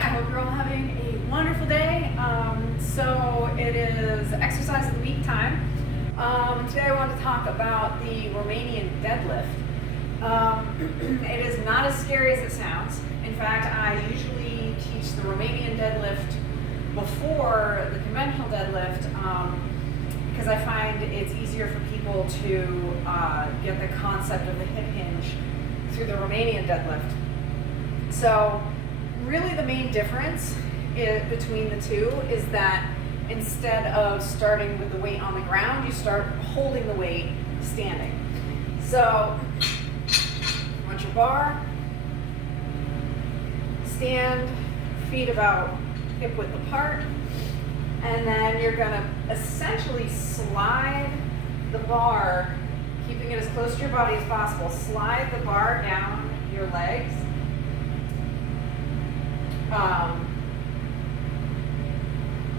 I hope you're all having a wonderful day. So it is exercise of the week time. Today I want to talk about the Romanian deadlift. It is not as scary as it sounds. In fact, I usually teach the Romanian deadlift before the conventional deadlift because I find it's easier for people to get the concept of the hip hinge through the Romanian deadlift. So really the main difference between the two is that instead of starting with the weight on the ground, you start holding the weight standing. So want your bar, stand, feet about hip width apart, and then you're going to essentially slide the bar, keeping it as close to your body as possible. Slide the bar down your legs.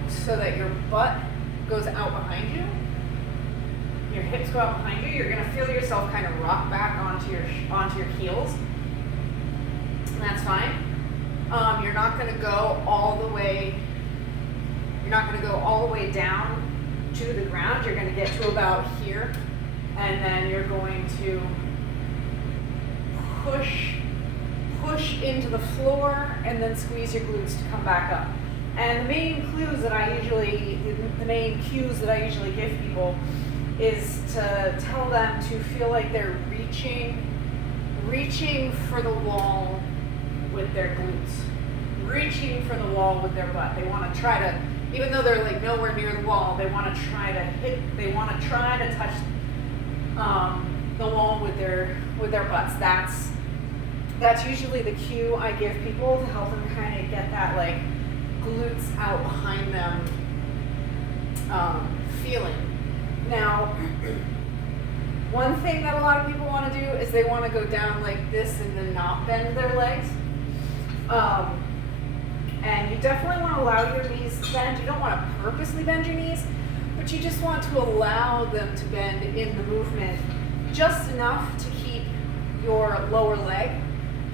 So that your butt goes out behind you, your hips go out behind you. You're going to feel yourself kind of rock back onto your heels, and that's fine. You're not going to go all the way. You're not going to go all the way down to the ground. You're going to get to about here, and then you're going to push into the floor, and then squeeze your glutes to come back up. And the main cues that I usually give people is to tell them to feel like they're reaching for the wall with their glutes, reaching for the wall with their butt. They want to try to, even though they're like nowhere near the wall, they want to try to touch the wall with their butts. That's usually the cue I give people to help them kind of get that like glutes out behind them feeling. Now, one thing that a lot of people want to do is they want to go down like this and then not bend their legs. And you definitely want to allow your knees to bend. You don't want to purposely bend your knees, but you just want to allow them to bend in the movement just enough to keep your lower leg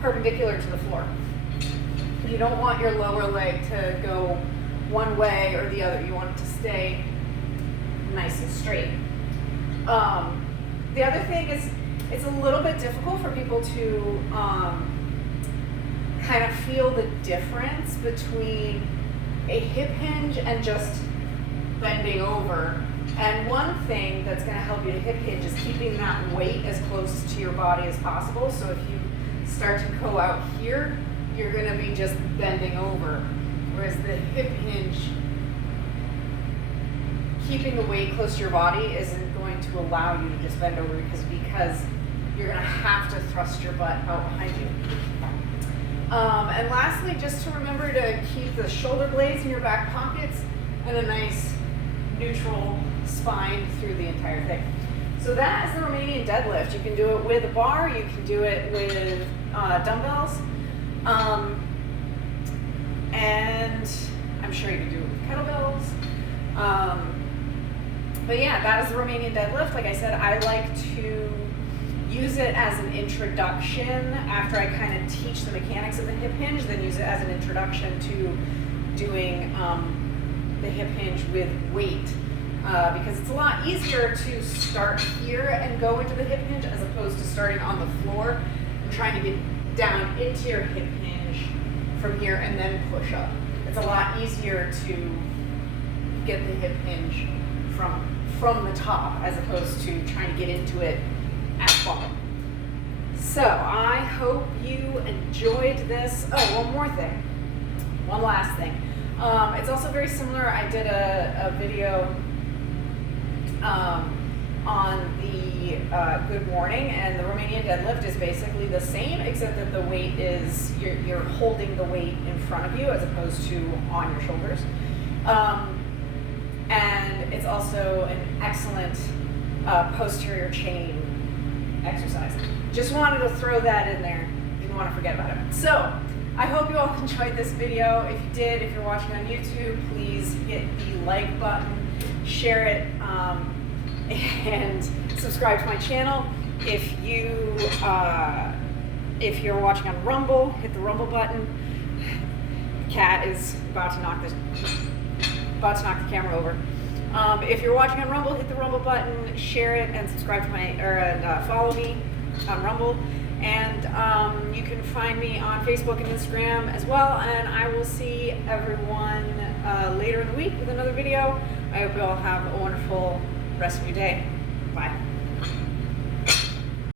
perpendicular to the floor. You don't want your lower leg to go one way or the other. You want it to stay nice and straight. The other thing is it's a little bit difficult for people to kind of feel the difference between a hip hinge and just bending over. And one thing that's going to help you to hip hinge is keeping that weight as close to your body as possible. So if you start to go out here, you're going to be just bending over. Whereas the hip hinge, keeping the weight close to your body isn't going to allow you to just bend over because you're going to have to thrust your butt out behind you. And lastly, just to remember to keep the shoulder blades in your back pockets and a nice neutral spine through the entire thing. So that is the Romanian deadlift. You can do it with a bar, you can do it with dumbbells, and I'm sure you can do it with kettlebells. But yeah, that is the Romanian deadlift. Like I said, I like to use it as an introduction after I kind of teach the mechanics of the hip hinge, then use it as an introduction to doing the hip hinge with weight. Because it's a lot easier to start here and go into the hip hinge as opposed to starting on the floor and trying to get down into your hip hinge from here and then push up. It's a lot easier to get the hip hinge from the top as opposed to trying to get into it at the bottom. So I hope you enjoyed this. Oh, one last thing. It's also very similar. I did a video on the good morning, and the Romanian deadlift is basically the same, except that the weight is, you're holding the weight in front of you as opposed to on your shoulders. And it's also an excellent posterior chain exercise. Just wanted to throw that in there. Didn't want to forget about it. So I hope you all enjoyed this video. If you did, if you're watching on YouTube, please hit the like button, share it, and subscribe to my channel. If you're watching on Rumble, hit the Rumble button. cat is about to knock the camera over. If you're watching on Rumble, hit the Rumble button, share it, and subscribe to follow me on Rumble. And you can find me on Facebook and Instagram as well. And I will see everyone later in the week with another video. I hope you all have a wonderful rest of your day. Bye.